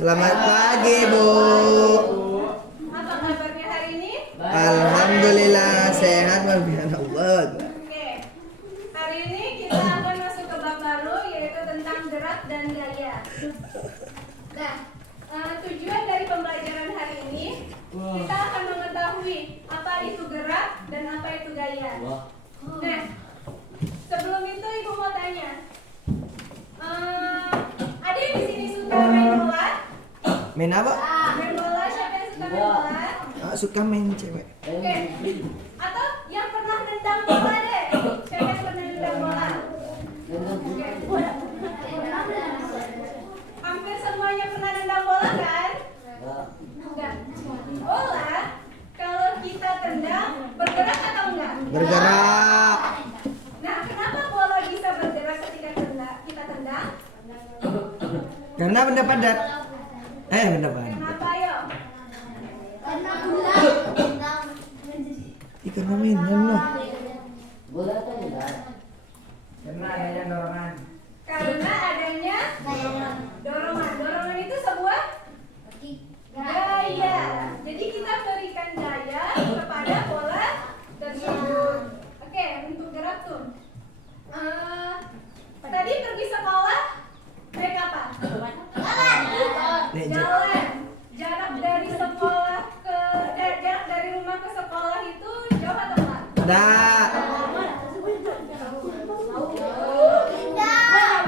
Selamat pagi, Bu. Apa kabarnya hari ini? Alhamdulillah sehat, Allah. Oke. Hari ini kita akan masuk ke bab baru, yaitu tentang gerak dan gaya. Nah, tujuan dari pembelajaran hari ini, kita akan mengetahui apa itu gerak dan apa itu gaya. Nah, sebelum itu Ibu mau tanya, ada yang di sini suka main bola? Main apa? Main bola, siapa yang suka main bola? Suka main cewek. Oke. Atau yang pernah nendang bola deh. Siapa yang pernah nendang bola? Oke. Hampir semuanya pernah nendang bola kan? Enggak. Bola kalau kita tendang bergerak atau enggak? Bergerak. Nah, kenapa bola bisa bergerak ketika kita tendang? Karena benda padat. Benda padat. Kenapa yo? Karena bola Ikan mainan loh. Bola itu enggak. Karena adanya dorongan. Karena adanya dorongan. Dorongan itu sebuah gaya. Jadi kita berikan gaya kepada bola tersebut. Oke, untuk gerak tuh. Tadi pergi sekolah naik apa? Jalan. Jarak dari sekolah ke jarak dari rumah ke sekolah itu jauh atau enggak? Dah.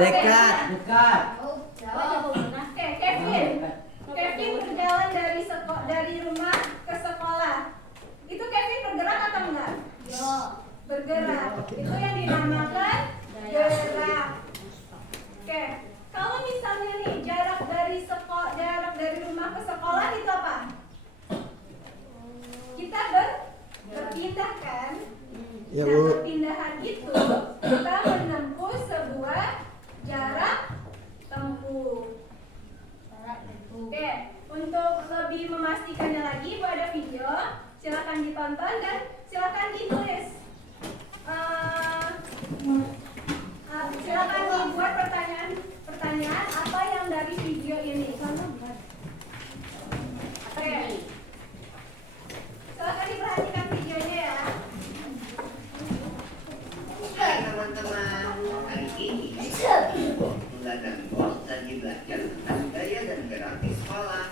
Dekat. Dekat. Oke, Kevin. Kevin berjalan dari rumah ke sekolah. Itu Kevin bergerak atau enggak? Bergerak. Itu yang dinamakan gerak. Oke. Kalau misalnya nih jarak dari rumah ke sekolah itu apa? Kita berpindah kan? Ya, Nah, Bu. perpindahan itu kita menempuh sebuah jarak tempuh. Oke, untuk lebih memastikannya lagi, Bu ada video. Silakan ditonton dan silakan ditulis. Silakan dibuat pertanyaan apa yang dari video ini. Oke. Silakan diperhatikan videonya ya. Hai teman-teman, hari ini Bunda dan Bos lagi belajar tentang gaya dan gerak di sekolah.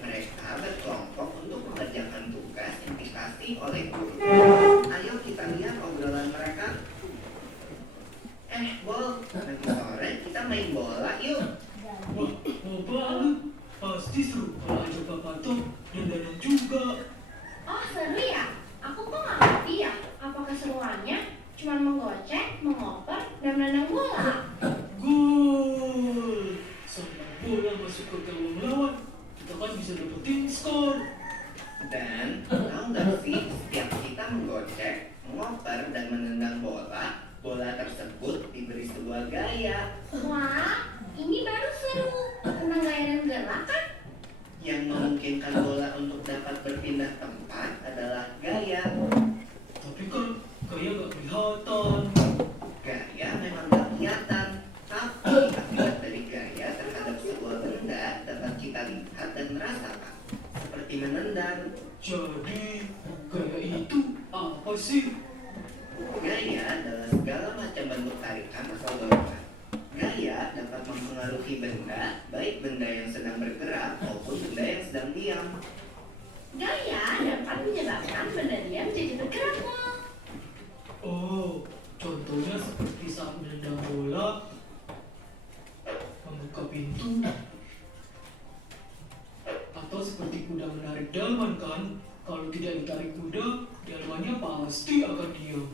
Mereka berkelompok untuk mengerjakan tugas yang dikasih oleh guru. Ayo kita lihat obrolan mereka. Bol, nanti sore kita main bola yuk. Wah, mau banget. Pasti seru kalau ajak Papa Tom dan Dadan juga. Oh seru ya? Aku kok nggak ngerti ya. Apa keseruannya? Cuma menggocek, mengoper, dan menendang bola. Gol! Sampai bola masuk ke gawang lawan, kita kan bisa dapetin skor. Dan tahu nggak sih, setiap kita menggocek, mengoper, dan menendang bola, bola tersebut diberi sebuah gaya Wah, ini baru seru. Tentang gaya dan gerak kan? yang memungkinkan bola untuk dapat berpindah tempat adalah gaya. Tapi kan kayak gak kelihatan. Gaya memang tak kelihatan, tapi akibat dari gaya terhadap sebuah benda dapat kita lihat dan merasakan, seperti menendang. Jadi, gaya itu apa sih? Gaya adalah segala macam bentuk tarikan atau dorongan. Gaya dapat mempengaruhi benda, baik benda yang sedang bergerak maupun benda yang sedang diam. Gaya dapat menyebabkan benda diam jadi bergerak loh. Oh, contohnya seperti saat menendang bola, membuka pintu, atau seperti kuda menarik delman kan? Kalau tidak ditarik kuda, delmannya pasti akan diam.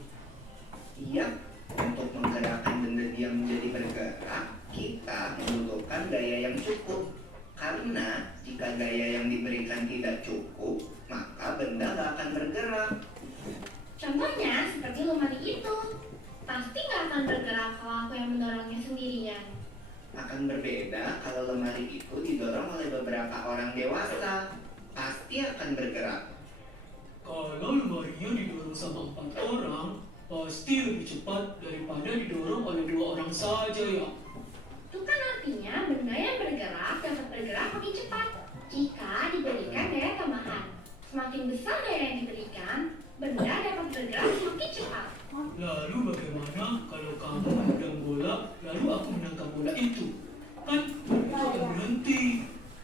Iya, untuk menggerakkan benda diam menjadi bergerak, kita membutuhkan gaya yang cukup. Karena jika gaya yang diberikan tidak cukup, maka benda gak akan bergerak. Contohnya seperti lemari itu. Pasti nggak akan bergerak kalau aku yang mendorongnya sendirian. Akan berbeda kalau lemari itu didorong oleh beberapa orang dewasa. Pasti akan bergerak. Kalau lemarinya didorong sama 4 orang, pasti lebih cepat daripada didorong oleh 2 orang saja ya. Itu kan artinya Artinya benda yang bergerak dapat bergerak makin cepat jika diberikan daya tambahan. Semakin besar daya yang diberikan, benda dapat bergerak semakin cepat. Lalu bagaimana kalau kamu menendang bola, lalu aku menangkap bola itu? Kan itu akan berhenti.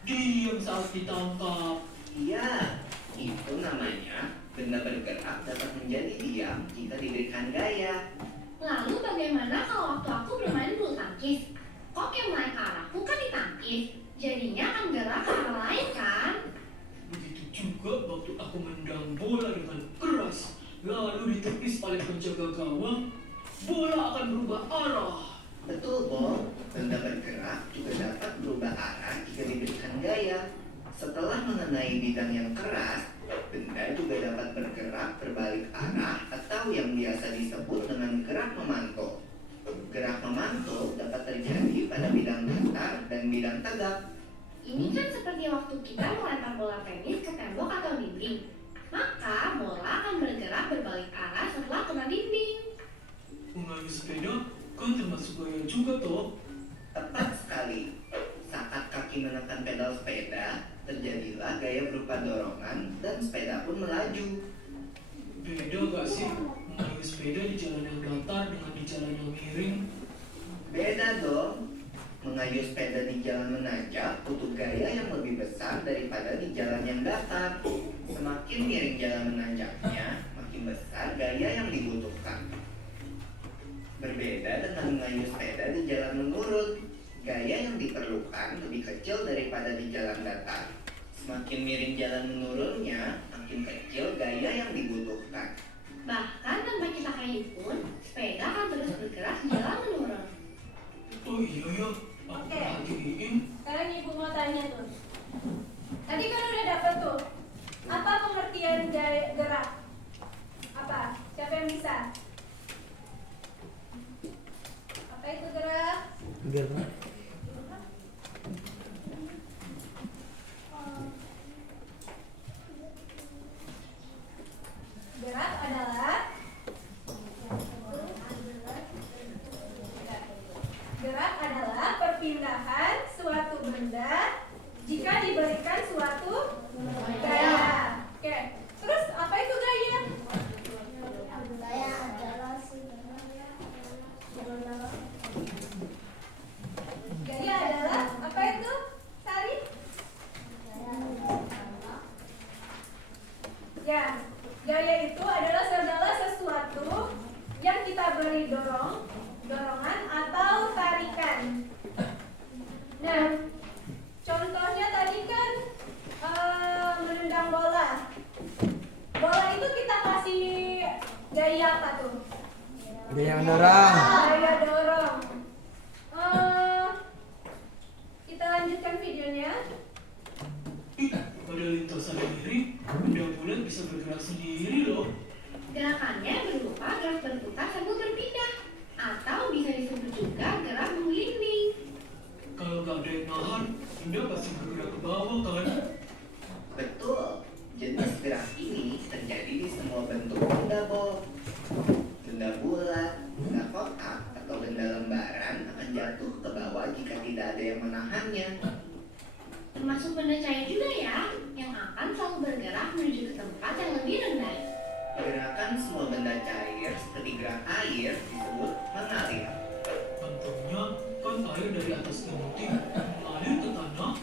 Diam saat ditangkap. Iya, itu namanya benda bergerak dapat menjadi diam jika diberikan gaya. Lalu bagaimana kalau waktu aku bermain bulu tangkis? Kok yang mulai ke arahku kan ditangkis, jadinya akan gerak ke arah lain kan? Begitu juga waktu aku menendang bola dengan keras, lalu ditepis oleh penjaga gawang, bola akan berubah arah. Betul, Bob. Benda bergerak juga dapat berubah arah jika diberikan gaya. Setelah mengenai bidang yang keras, benda juga dapat bergerak berbalik arah atau yang biasa disebut dengan gerak memantul. Gerak memantul dapat terjadi pada bidang datar dan bidang tegak. Ini kan seperti waktu kita melempar bola tenis ke tembok atau dinding. Maka bola akan bergerak berbalik arah setelah kena dinding. Mengayuh sepeda kan termasuk gaya juga toh. Tepat sekali. Saat kaki menekan pedal sepeda, terjadilah gaya berupa dorongan dan sepeda pun melaju. Beda gak sih mengayuh sepeda di jalan yang datar dengan di jalan yang miring? Beda dong. Mengayuh sepeda di jalan menanjak butuh gaya yang lebih besar daripada di jalan yang datar. Semakin miring jalan menanjaknya, makin besar gaya yang dibutuhkan. Berbeda dengan mengayuh sepeda di jalan menurun, gaya yang diperlukan lebih kecil daripada di jalan datar. Semakin miring jalan menurunnya, makin kecil gaya yang dibutuhkan. Bahkan tanpa kita kayuh pun, sepeda akan terus bergerak di jalan menurun. Oh iya ya, aku Oke. perhatiin. Sekarang ibu mau tanya tuh. Tadi kan udah dapet tuh. Apa pengertian gerak? Apa? Siapa yang bisa? Apa itu gerak? Gerak. Gerak adalah perpindahan suatu benda jika diberikan suatu gaya. Oke. Terus apa itu gaya? Gaya adalah apa itu? Sari? Ya, gaya itu adalah segala sesuatu yang kita beri dorongan atau tarikan. Nah, contohnya tadi kan menendang bola. Bola itu kita kasih gaya apa tuh? Gaya mendorong. Gaya dorong. Kita lanjutkan videonya. Pada lintasan diri, benda bulat bisa bergerak sendiri loh. Gerakannya berupa gerak berputar sambil berpindah, atau bisa disebut juga gerak menggelinding. Kalau gak ada yang nahan, benda pasti bergerak ke bawah kan? Betul, jenis gerak ini terjadi di semua bentuk benda, Bob. Benda bulat, benda kotak, atau benda lembaran akan jatuh ke bawah jika tidak ada yang menahannya. Termasuk benda cair juga ya, yang akan selalu bergerak menuju ke tempat yang lebih rendah. Gerakan semua benda cair seperti gerak air disebut mengalir. Contohnya, kan air dari atas genting mengalir ke tanah.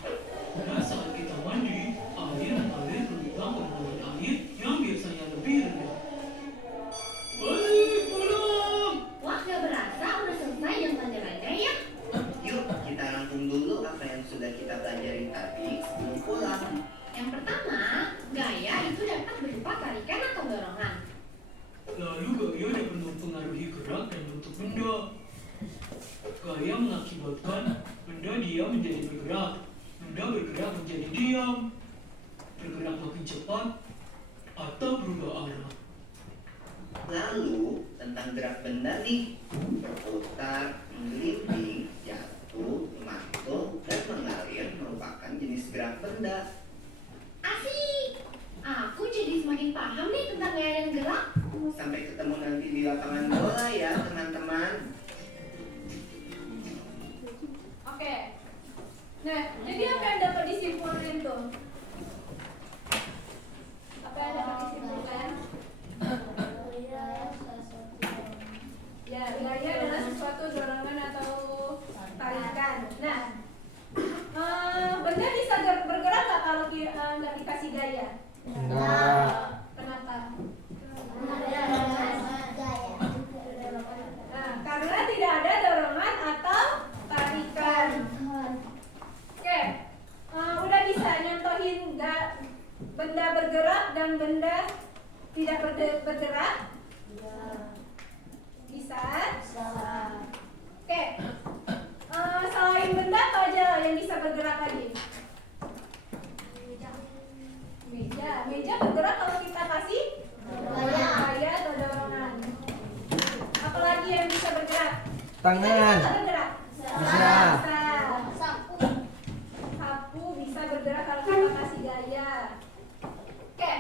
Nah, saat kita mandi, air mengalir berulang ke bawah air yang biasanya lebih rendah. Balik pulang! Wah, gak berasa udah selesai jam pelajarannya ya. Yuk, kita rangkum dulu apa yang sudah kita pelajari tadi sebelum pulang. Yang pertama, gaya itu dapat berupa tarikan atau dorongan. Lalu gaya dapat mempengaruhi gerak dan bentuk benda. Gaya mengakibatkan benda diam menjadi bergerak, benda bergerak menjadi diam, bergerak makin cepat, atau berubah arah. Lalu, tentang gerak benda nih, berputar, menggelinding, jatuh, memantul, dan mengalir merupakan jenis gerak benda. Asik! Aku jadi semakin paham nih tentang gaya dan gerak. Sampai ketemu nanti di lapangan bola ya, teman-teman. Oke. Oke. Nah, jadi apa yang dapat disimpulkan tuh? Apa yang dapat disimpulkan? Ya, gaya adalah sesuatu dorongan atau tarikan. Nah, benda bisa bergerak nggak kalau nggak dikasih gaya? Enggak. Kenapa? Nah, karena tidak ada dorongan atau tarikan. Oke, udah bisa nyontohin nggak benda bergerak dan benda tidak bergerak? Bisa? Oke, selain benda apa aja yang bisa bergerak lagi? Meja bergerak kalau kita kasih gaya atau dorongan. Apalagi yang bisa bergerak? Tangan. Bisa bergerak? Bisa. Sapu bisa bergerak kalau kita kasih gaya. Oke,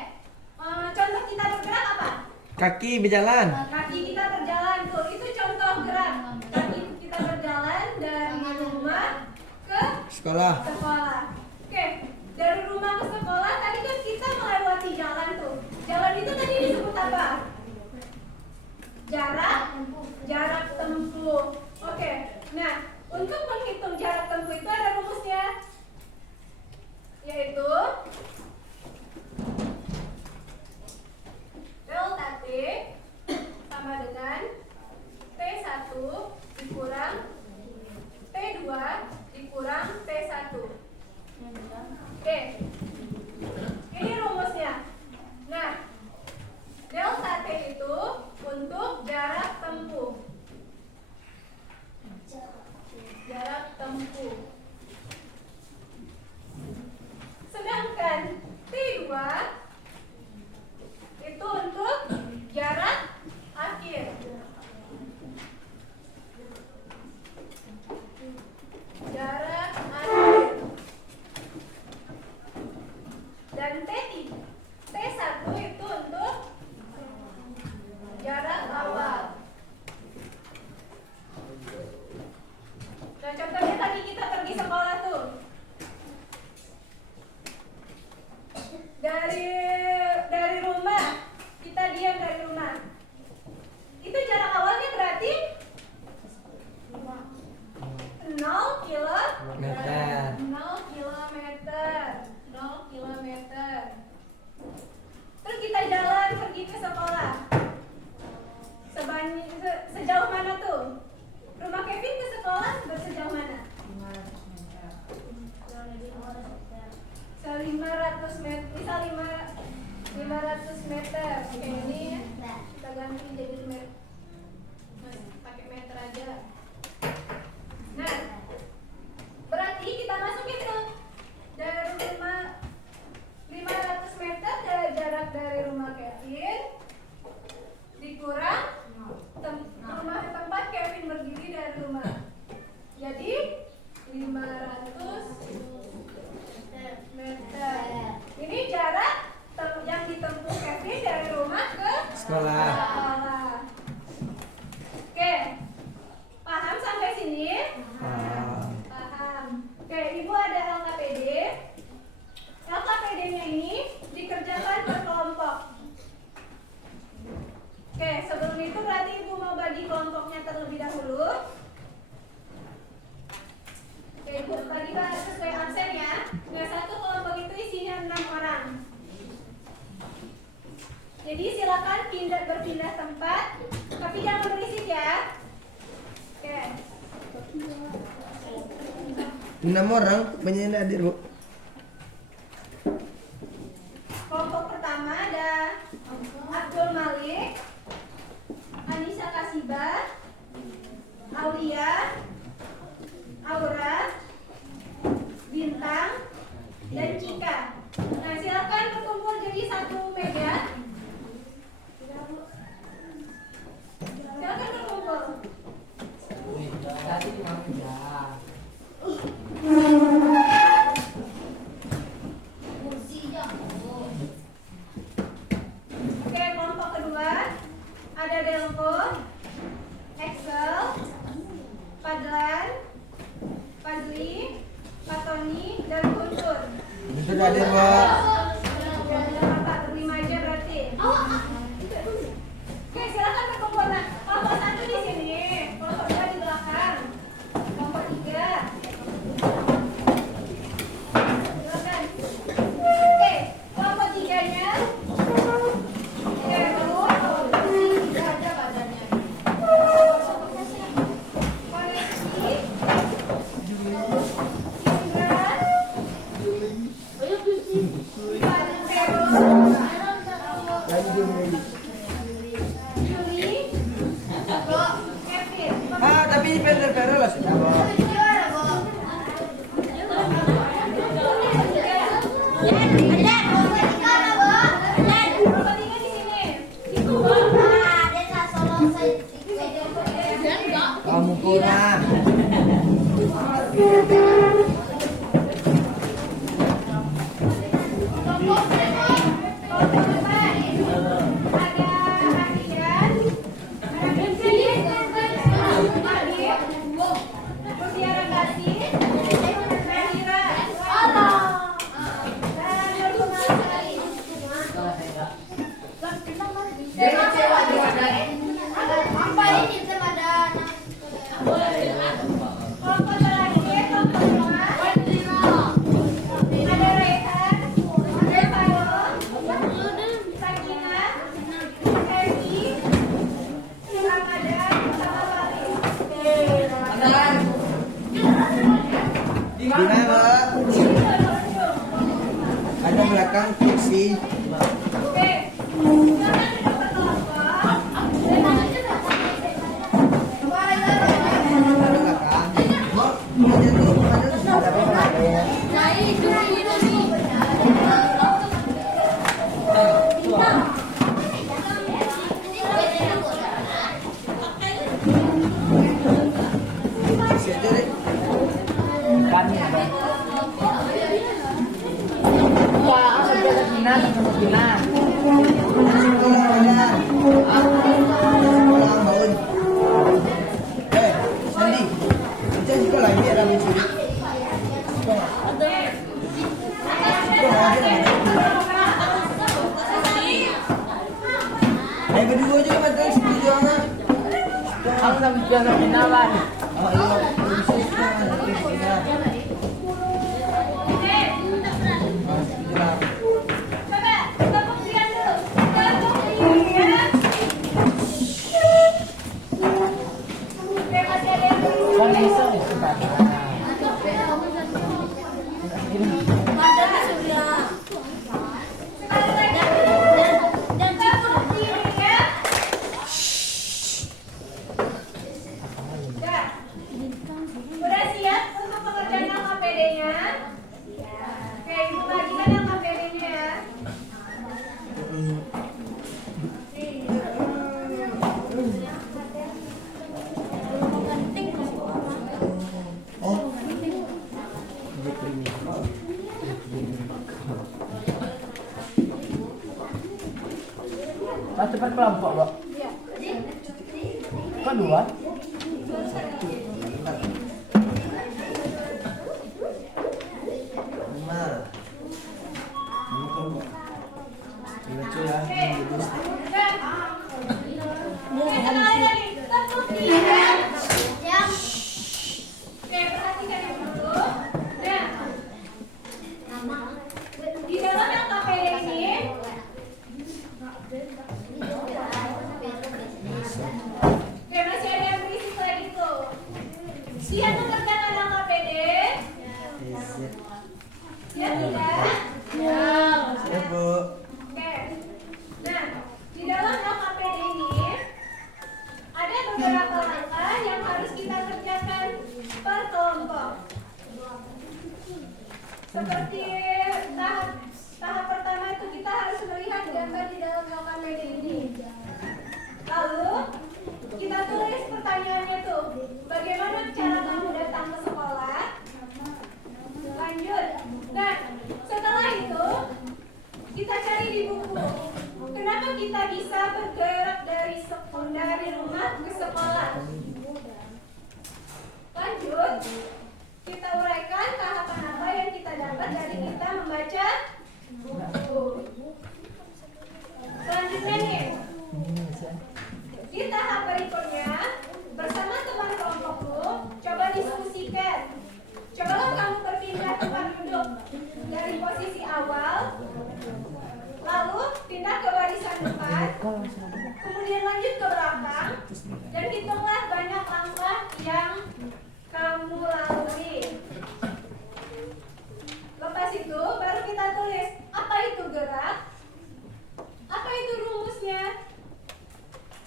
contoh kita bergerak apa? Kaki berjalan. Kaki kita berjalan tuh, itu contoh gerak. Kaki kita berjalan dari rumah ke Sekolah. sekolah. Oke, dari rumah ke sekolah tadi kan kita melewati jalan tuh. Jalan itu tadi disebut apa? Jarak tempuh. Oke, nah untuk menghitung jarak tempuh itu ada rumusnya, yaitu delta T sama dengan T1 dikurang T2 dikurang T1. Oke, ini rumusnya. Nah, delta T itu untuk jarak tempuh. Jarak tempuh. Sedangkan T2 itu untuk jarak akhir. Jarak akhir. Dan T1 itu untuk jarak awal. Nah, contohnya tadi kita pergi sekolah tuh. Dari rumah, kita diam dari rumah. Itu jarak awalnya berarti 0 kilometer. 0 kilometer. 0 kilometer. Terus kita jalan pergi ke sekolah. Sejauh mana tuh? Rumah Kevin ke sekolah sejauh mana? 500 meter. Misal 500 meter. Oke, ini kita ganti jadi meter. Pakai meter aja. Nah, berarti kita masukin tuh dari rumah 500 meter jarak dari rumah Kevin dikurang rumah tempat Kevin berdiri dari rumah. Jadi 500 meter. Ini jarak yang ditempuh Kevin dari rumah ke Sekolah. Oke, paham sampai sini? Ah. Oke, Ibu ada LKPD. LKPD-nya ini dikerjakan per kelompok. Oke, sebelum itu berarti Ibu mau bagi kelompoknya terlebih dahulu. Oke, Ibu bagi sesuai absen ya. Nah, satu kelompok itu isinya 6 orang. Jadi silakan berpindah tempat, tapi jangan berisik ya. Oke. 6 orang, banyak yang hadir, Bu. Kelompok pertama ada Abdul Malik, Anissa Kasibah, Aulia, Aura, Bintang, dan Cika. Nah, silakan berkumpul jadi satu meja. Silakan berkumpul. Tadi mau Oke, kelompok kedua ada Delco, Excel, Padlan, Fadli, sudah hadir, Bu. Kakak terima aja berarti. Oke, silakan berkumpul. Nah, kelompok 1 di sini, kelompok 2 di belakang, kelompok 3. Silakan. Oke, kelompok 3-nya. Tidak ada badannya. Koneksi. Ah, tapi Vero lah sudah, Bu. Kamu kurang. Di mana, Mbak? Ada belakang kursi. Belakang. Mau aja dulu, ada apa-apa ya? Kursi aja deh. Sandy, kita sekolah ini ada di sini. Ayo berdua aja betul setuju anak. Aku sama jalan kenalan. Oh iya, Udah siap untuk pengerjaan LKPD-nya? Oke, Ibu bagikan LKPD-nya ya. Satu per kelompok, Bu. Kok 2? lucu ya. Oke, sekali lagi. Tepuk tangan. Oke, perhatikan yang dulu. Nah, di dalam LKPD ini oke, masih ada yang berisik lagi tuh. Siap mengerjakan LKPD? Siap tidak? Siap, Bu. Oke. Nah, di dalam LKPD ini ada beberapa langkah yang harus kita kerjakan per kelompok. Seperti tahap pertama itu kita harus melihat gambar di dalam LKPD ini. Lalu kita tulis pertanyaannya tuh, bagaimana cara kamu datang ke sekolah? Lanjut. Nah, setelah itu kita cari di buku. Kenapa kita bisa bergerak dari rumah ke sekolah? Lanjut. Kita uraikan tahapan apa yang kita dapat dari kita membaca belakang dan hitunglah banyak langkah yang kamu lalui. Lepas itu baru kita tulis apa itu gerak, apa itu rumusnya,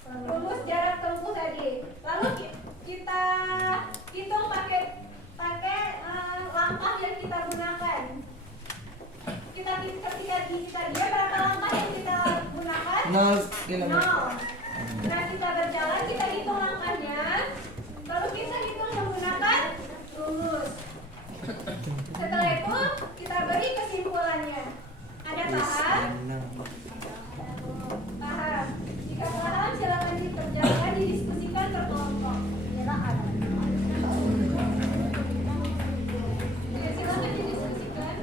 rumus jarak tempuh tadi. Lalu kita hitung pakai langkah yang kita gunakan. Ketika dia berapa langkah yang kita gunakan? 0 kilometer. 0. Nah, kita berjalan, kita hitung langkahnya, lalu kita hitung menggunakan rumus. Setelah itu kita beri kesimpulannya. Ada paham? Paham. Jika paham, silakan dikerjakan, didiskusikan berkelompok. Oke, silakan didiskusikan.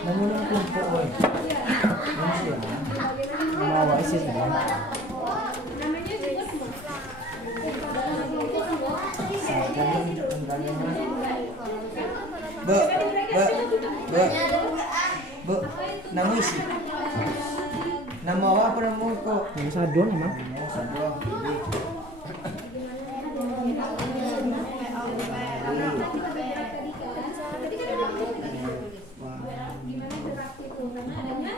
Namun aku lupa, woy. Masih ya. Mawa isi semua. Namanya juga Bu, nama isi. Nama apa nama kok? Nama Sadon emang. Sadon. gimana gerak itu karena adanya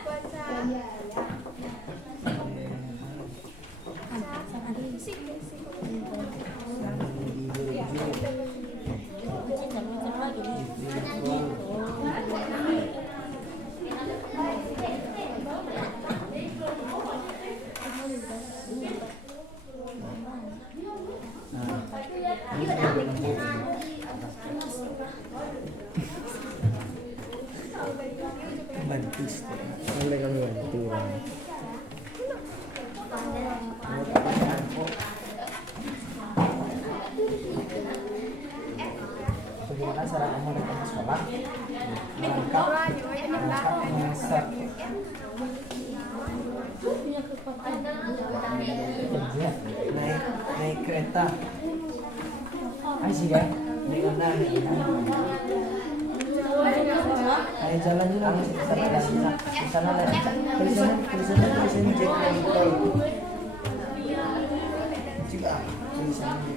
Bantis. Boleh kami bantu. Bagaimana cara kamu datang ke sekolah? Melangkah mengesek. Naik kereta. Ayo sih kan? Naik mana? Ayo jalan dulu di sana lihat tulisannya Jack Nicole juga tulisannya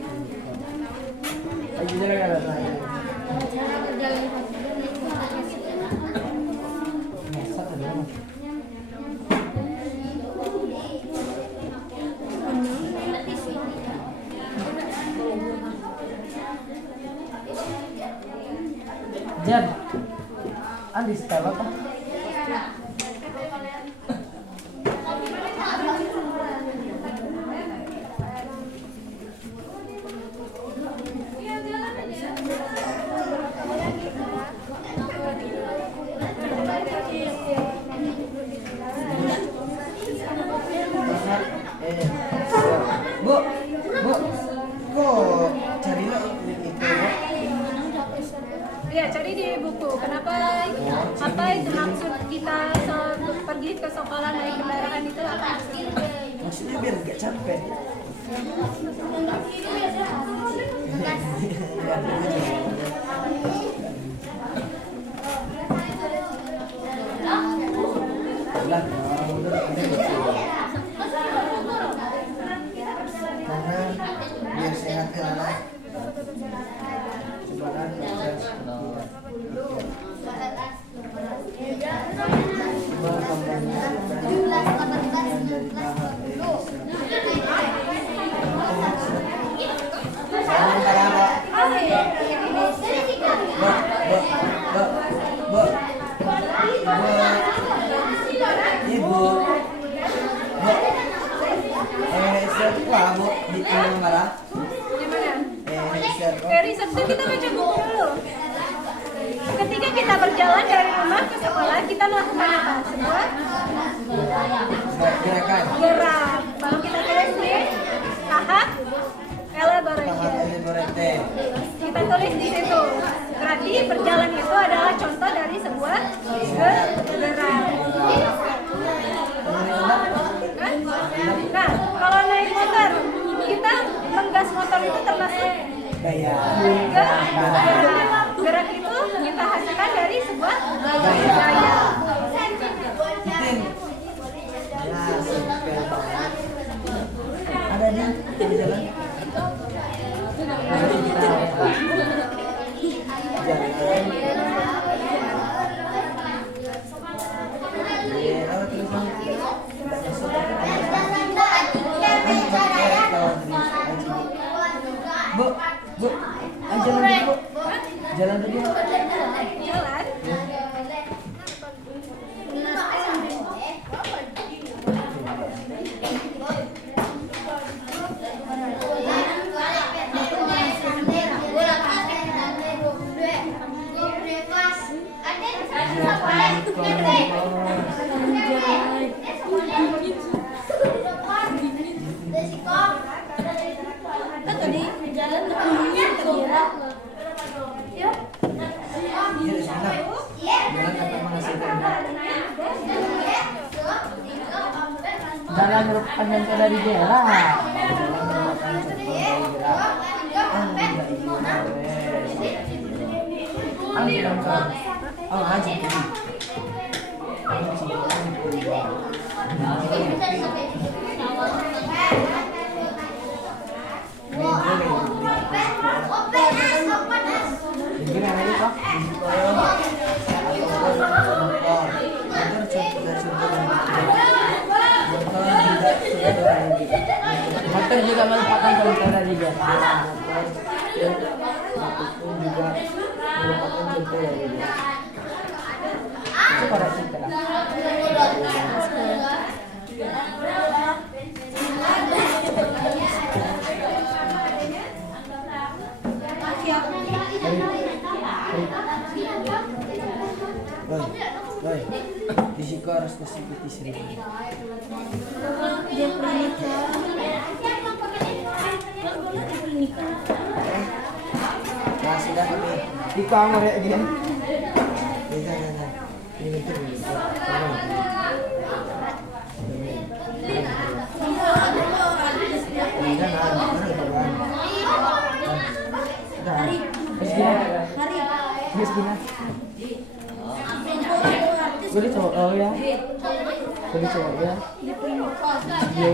ayo jalan ke atas ngesat ada apa? Jan, Andi setel apa? Bu, kok carilah itu? ya cari di buku. Kenapa? Apa itu maksud kita pergi ke sekolah naik kendaraan itu apa? Maksudnya biar gak capek. Karena biar sehat kan anak. Coba kan Ibu, Bu, di marah. Dari Sabtu kita baca buku dulu. Ketika kita berjalan dari rumah ke sekolah, kita melakukan apa? Sebuah Gerakan. gerak. Kalau kita tulis nih, tahap elaboration. Gorete. Kita tulis di situ. Berarti berjalan itu adalah contoh dari sebuah gerak. Nah, kalau naik motor, kita menggas motor itu termasuk Gaya. gerak itu kita hasilkan dari sebuah gaya. Titin. Ya, super banget. Ada nih di jalan. Ada di jalan. Bu, ayo jalan dulu, Bu. Jalan dulu. Jalan. Jalan merupakan contoh dari gerak. Oh, anjing. Motor juga merupakan contoh dari gerak. Pun juga merupakan contoh dari dia. Itu koreksi kita. Boy, di situ harus kasih sering. Dia pernikah. Nah, sudah kami Di kamar ya gini. Nah. Ini tuh. Terus gini. Gue cowok ya. Gue cowok ya. Yo.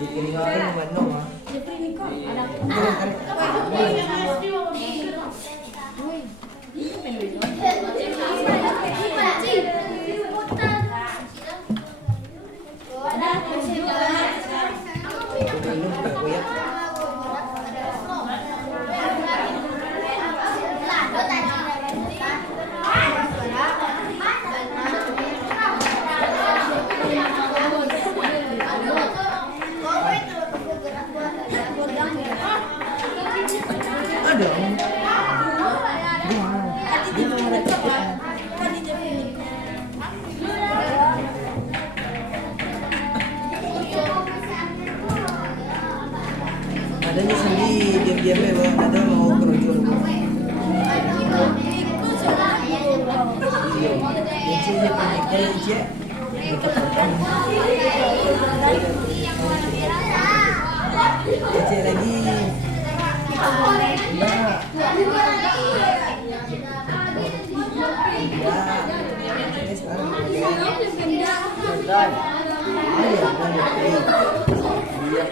Ditinggalkan Bandung ah. Adanya sendiri diam-diamnya bang, ada mau kerujur bang. Iya, Ece dia paniknya Ece. Ece lagi. Ini sekarang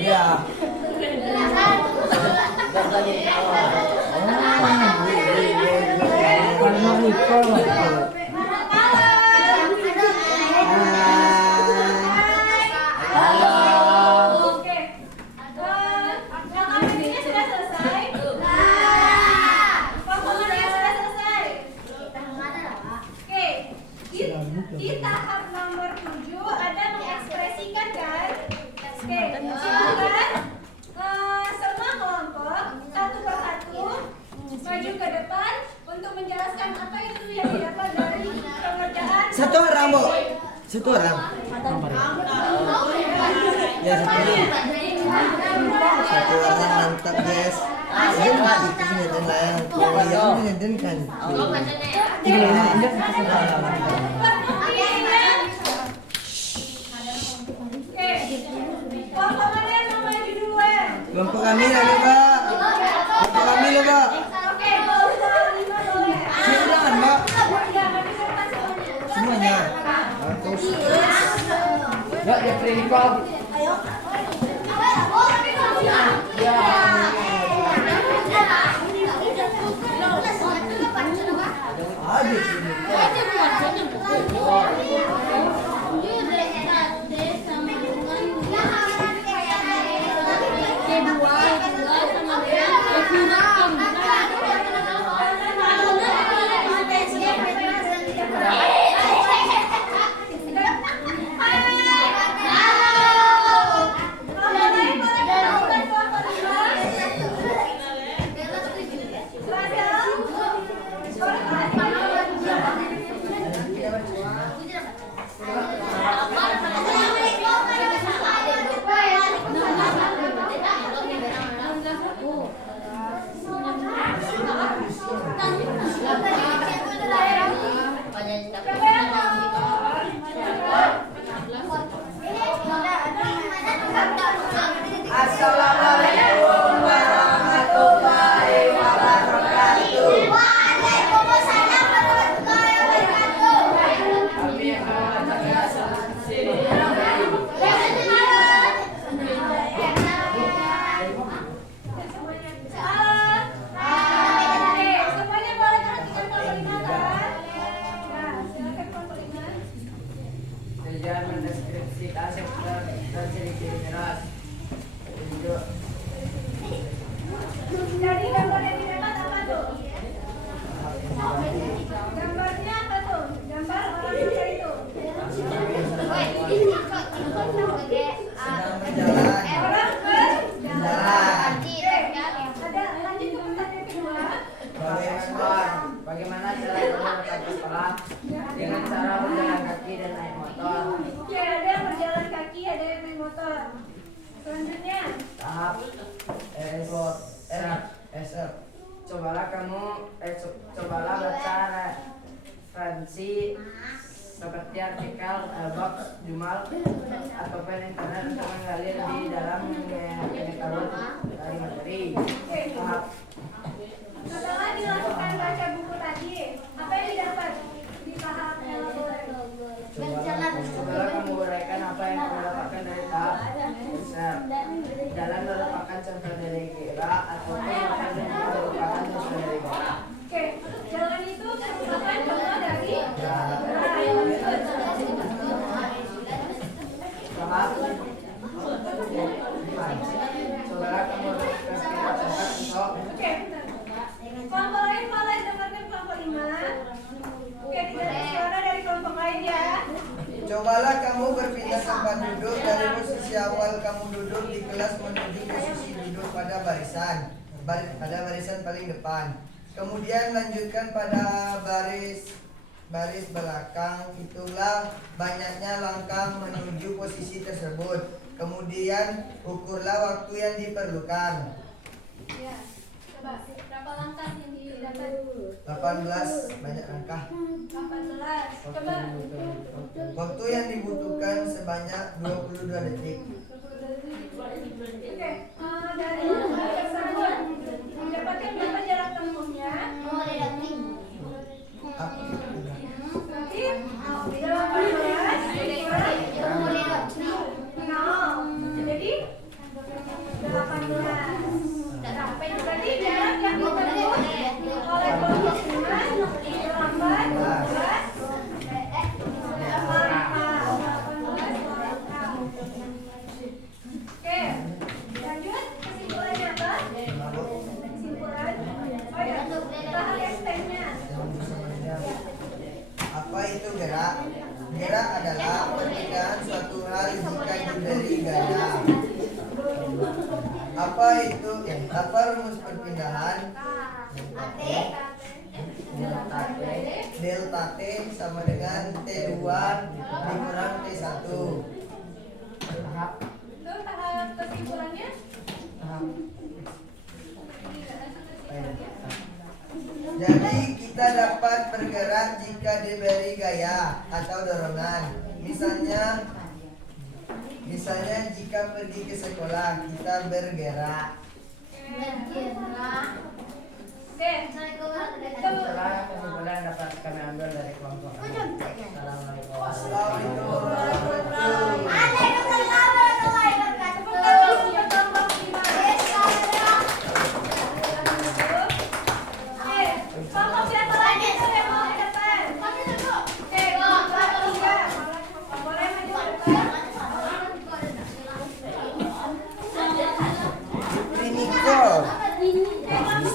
iya. Di tahap Satu orang. Ya satu orang mantap guys. Itu lah yang menyenangkan. Kelompok kami lagi Pak. Kelompok kami loh Pak. Silakan Pak. Semuanya. Bagus. Mbak, dia prinsipal. Assalamualaikum warahmatullahi wabarakatuh. Waalaikumsalam warahmatullahi wabarakatuh. Kami yang berbahagia sangat sini. Semuanya boleh perhatikan kelompok 5 kan? Nah, silakan kelompok 5. Tujuan mendeskripsikan sektor dan ciri-ciri miras. Tunjuk. Jadi gambar yang didapat apa tuh? Gambarnya apa tuh? Gambar orang muda itu. Sedang berjalan. Orang berjalan. Jalan. Ada lanjut ke pertanyaan kedua. Bagaimana cara berangkat ke sekolah? Dengan cara berjalan kaki dan naik motor. Oke, ada yang berjalan kaki, ada yang naik motor. Selanjutnya, Tahap SR. cobalah baca referensi seperti artikel, box, jumal, atau pen internet untuk menggali lebih dalam pengetahuan dari materi. Tahap setelah dilakukan baca buku tadi, apa yang didapat di tahap elaborasi? Cobalah kamu uraikan apa yang kamu dapatkan dari tahap riset. Jalan merupakan contoh dari gerak ataupun merupakan contoh dari gerak. Oke, jalan itu merupakan contoh dari Tahap cobalah kamu mencatat untuk Oke, kelompok lain boleh dengarkan kelompok 5. Oke, tidak ada suara dari kelompok lain ya. Cobalah kamu berpindah tempat duduk dari posisi awal kamu duduk di kelas menuju posisi duduk pada barisan paling depan. Kemudian lanjutkan pada baris belakang. Itulah banyaknya langkah menuju posisi tersebut. Kemudian ukurlah waktu yang diperlukan. Ya, coba berapa langkah yang didapat? 18 banyak langkah. 18. Coba. Waktu yang dibutuhkan sebanyak 22 detik. Oke, dari langkah tersebut mendapatkan berapa jarak tempuhnya? Berarti 18 jadi 18. Berarti jarak yang ditempuh oleh kelompok 5 Oke, lanjut kesimpulannya apa? Kesimpulan. Oh ya, tahap ST-nya. Apa itu gerak? Gerak adalah perpindahan suatu hal jika diberi gaya. Apa rumus perpindahan? Delta T sama dengan T2 dikurang T1. Itu tahap kesimpulannya. Jadi kita dapat bergerak jika diberi gaya atau dorongan. Misalnya jika pergi ke sekolah kita bergerak. Oke. Setelah kesimpulan dapat kami ambil dari kelompok. Assalamualaikum. Assalamualaikum warahmatullahi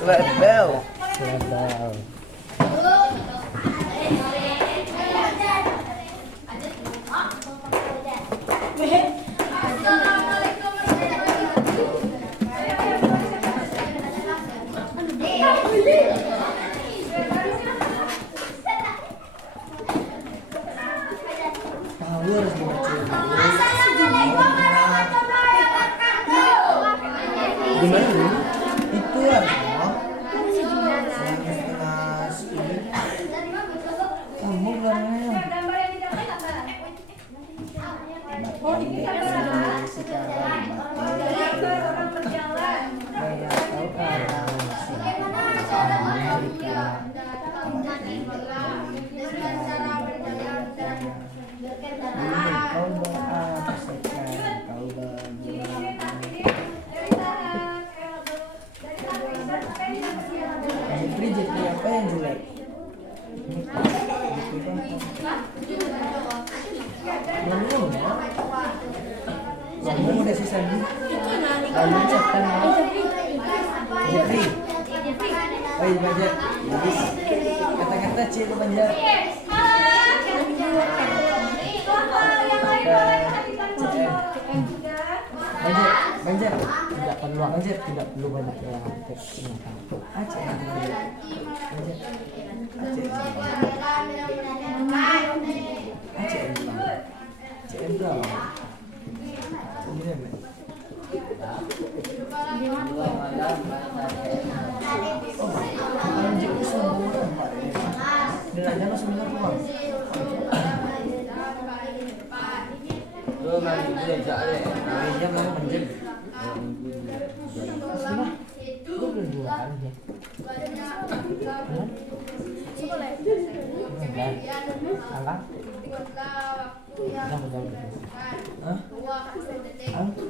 Slap bell. Gimana ini? Itu artinya setengah 10. Kamu gambarnya. Gambar yang didapat apa? Oh, ini gambar apa? Gambar orang berjalan. Jadi apa yang jelek? Belum ya? Kamu udah sisa nih? Lalu cetan ya? Jepri. Oh iya Banjar. Kata-kata cik ke Banjar. Banjar tidak perlu Banjar tidak perlu banyak yang tersinggung. Aceh yang dulu. Banjar. Aceh yang dulu. Aceh yang dulu. Ini apa? Oh, Banjar itu semua tempat ini. Dan ada masuk minat uang. Mari boleh cari. Dia mau menjadi. Sudah. Itu berdua aja. Angkat. Hah?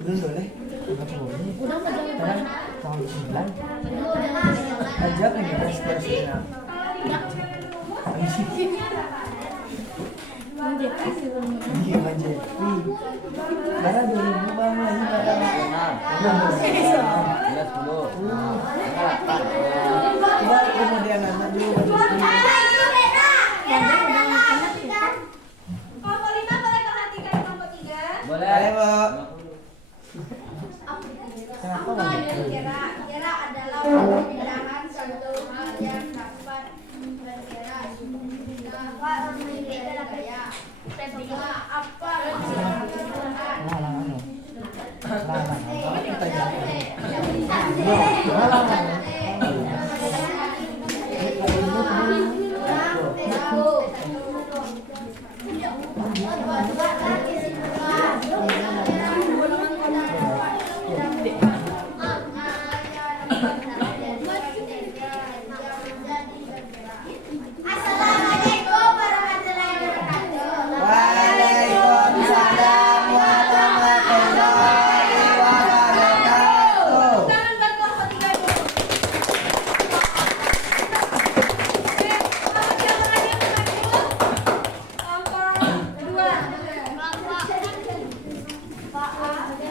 Belum boleh. Enggak boleh. Sekarang tahun 9. Ajak nih kita seterusnya. Iya Banjar. Karena 2000 bang lagi pada 6. Coba kemudian anak dulu Kelompok 5 boleh perhatikan kelompok 3. Boleh, Pak. Kenapa gerak adalah pemindahan suatu hal yang dapat bergerak.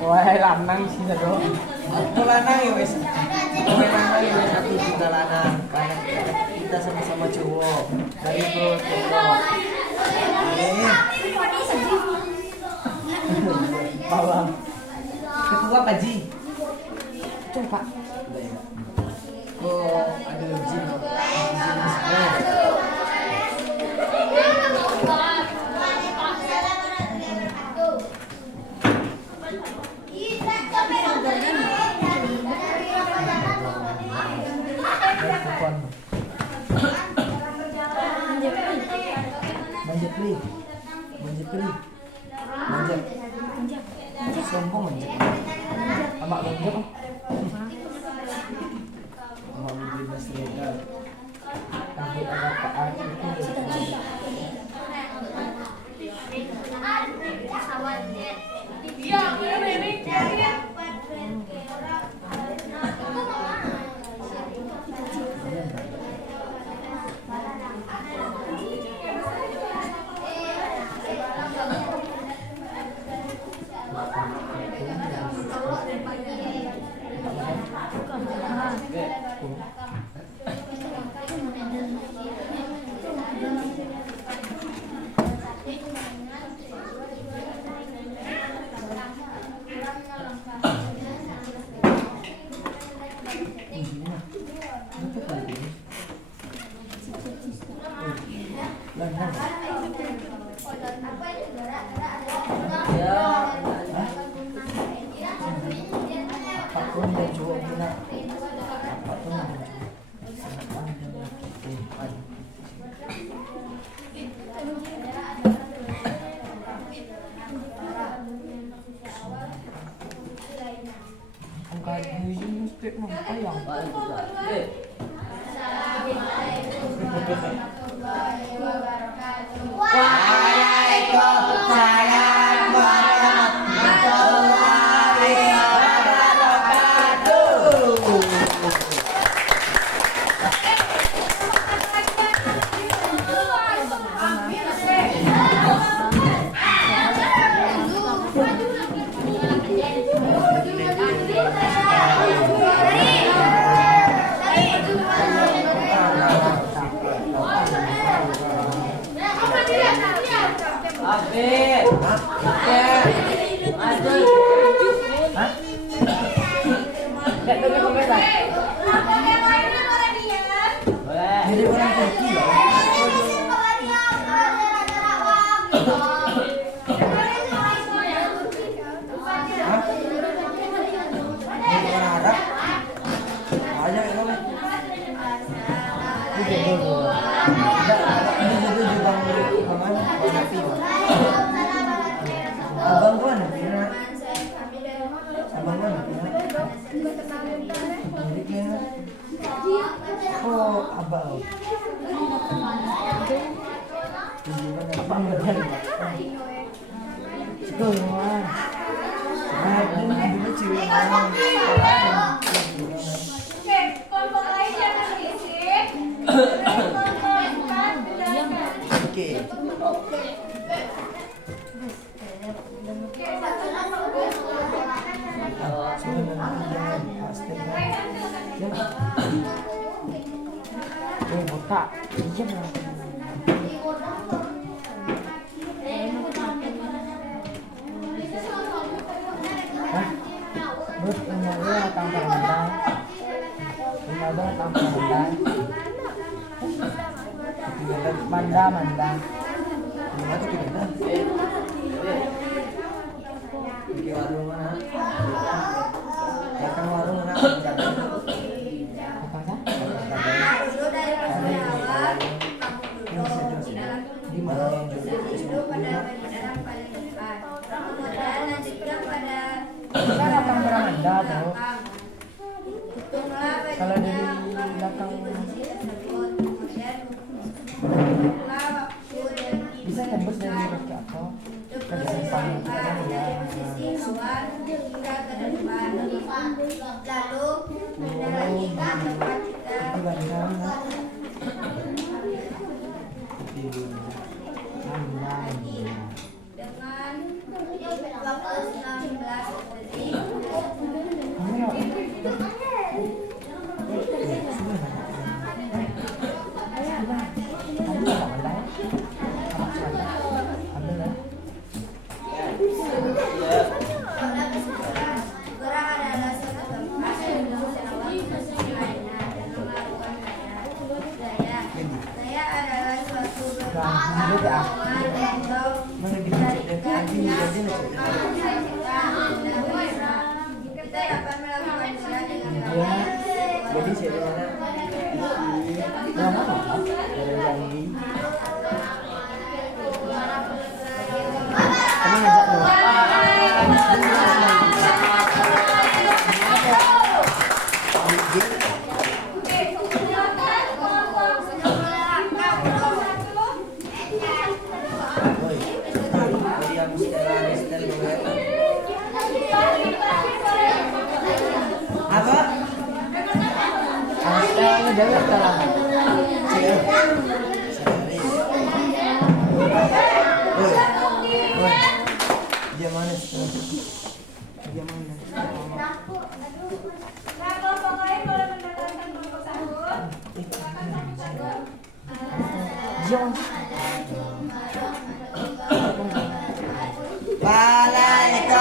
Wah, lanang sih satu. Aku lanang ya wes. Lanang ya wes aku juga lanang. Karena kita sama-sama cowok dari Purwokerto. Bawang. Ketua Pak Ji. Coba. Oh, ada jin. Telepon. Manjat Pri. Manjat Pri. Manjat. Sombong manjat. Amak manjat. Amak beli masternya. Ambil ada apaan itu. Apapun yang cowok guna, apapun yang angkat bujung mesti mampu yang Waalaikumsalam warahmatullahi Jadi orang Turki loh. Jadi orang Arab. Aja itu. Itu dulu. Ini juga kemana? Nabi. Abang gua Nabi. Abang gua Nabi. Oh, abang. Abang berjalan. Sekolah. Dulu cewek Oke, kelompok lain jangan berisik. Oke. Buka. Iya. Hah? Bus umurnya tampil mandang. Umurnya tampil mandang. Mandang. Mana tuh kita? Di warung mana? Kan warung mana? Apa sah? Di mana yang kan akan beramanda tau. Kalau dari belakang bisa tembus dari kaki atau ke depan ya. Jadi saya mana Yang mana? Kemana jatuh? Miriam Stella Destel Loretta. Apa? Sekarang udah sekarang. Cil. Sari. Woi. Dia mana sekarang? Dia mana? Nah, kelompok lain boleh mendengarkan kelompok satu. Silakan satu-satu. Jangan.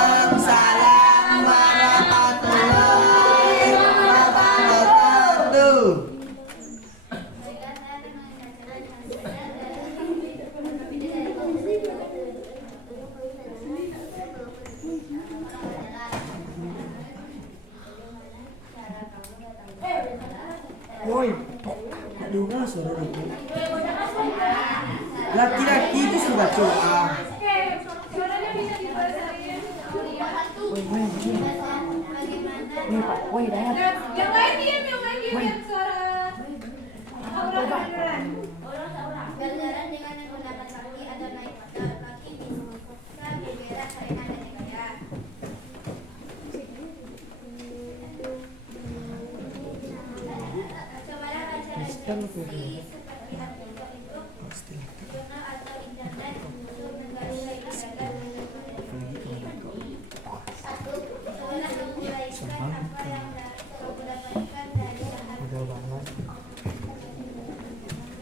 Waalaikumsalam warahmatullahi wabarakatuh. Woi, aduh nggak suara itu. Laki-laki itu suruh baca. Oke, suaranya bisa dibacain. Woi, ini Pak, woi dah. Nah, yang lain diam suara Aura kedengeran. Berjalan dengan menggunakan kaki atau naik motor, kaki bisa bergerak sering ada gaya. Cobalah baca instruksi seperti apa itu jurnal atau internet untuk menggarisbawahi gerakan satu. Cobalah menguraikan apa yang kamu dapatkan dari bahan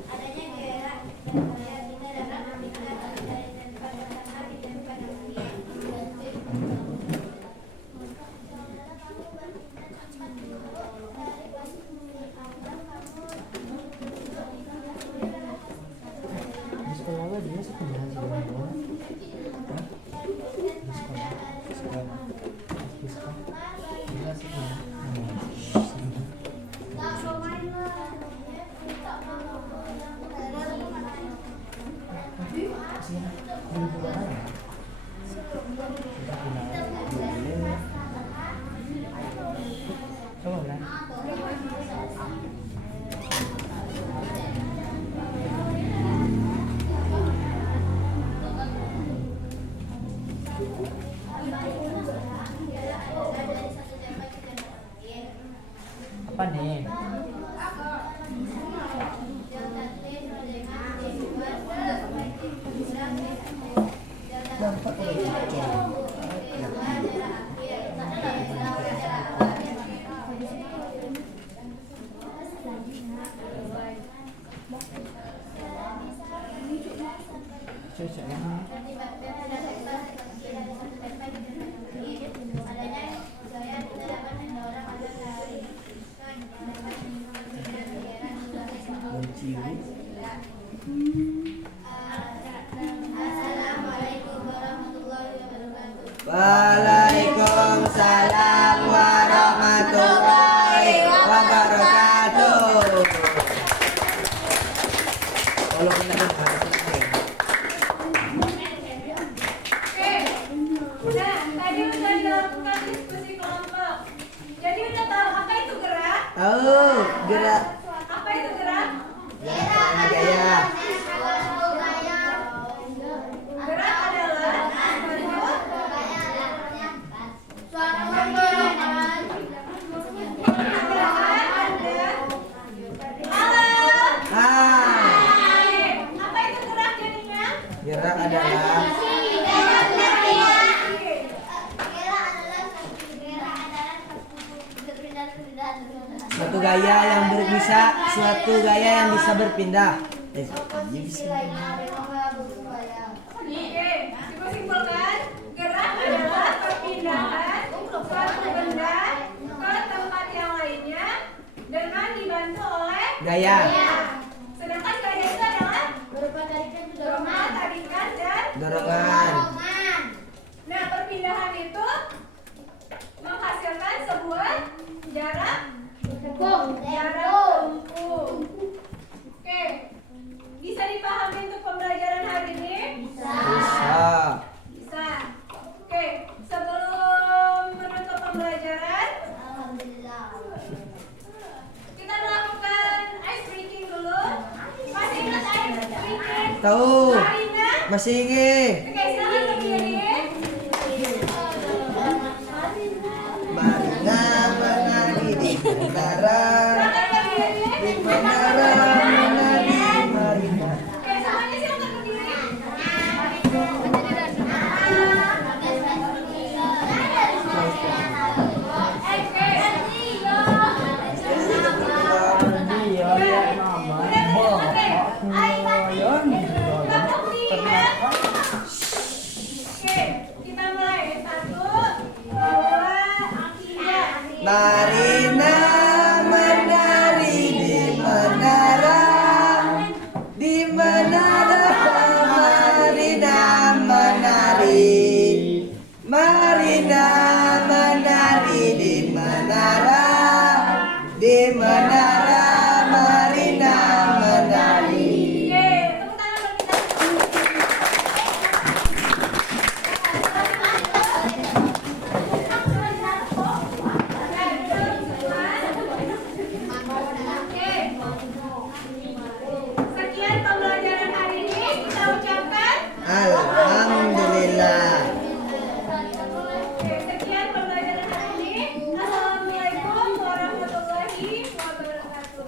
adanya gerak yang kita dapat memindahkan dari tempat pertama di tempat yang lain. Di sekolah dia sekolah sih. Coba kan? Apa nih? Cocok ya. Assalamualaikum warahmatullahi wabarakatuh. Waalaikumsalam warahmatullahi wabarakatuh. Kalau kita Oke. Nah, tadi udah dilakukan diskusi kelompok. Jadi udah tahu apa itu gerak? tahu gerak Apa itu gerak? gaya. Gerak adalah apa itu gerak jadinya? Gerak adalah suatu gaya yang bisa berpindah. Bisa. Oke, simpulkan gerak adalah perpindahan suatu benda ke tempat yang lainnya dengan dibantu oleh Gaya. Sedangkan gaya itu adalah Berupa tarikan dorongan, tarikan, dan Dorongan. nah perpindahan itu menghasilkan sebuah jarak tempuh. Tahu. Marina. Masih ingin. Oke, silakan berdiri. Marina menari di menara. Silakan berdiri. Di menara menari Marina. Oke, semuanya silakan berdiri. Dia lihat mama. Oke, kita mulai. 1, 2, 3. Marina menari di menara. Di menara Marina menari. Marina menari di menara. Di menara Marina menari. Oke, tepuk tangan bagi kita. Oke. Sekian pembelajaran hari ini, kita ucapkan. Alhamdulillah. Oke, sekian pembelajaran hari ini. Assalamualaikum warahmatullahi wabarakatuh.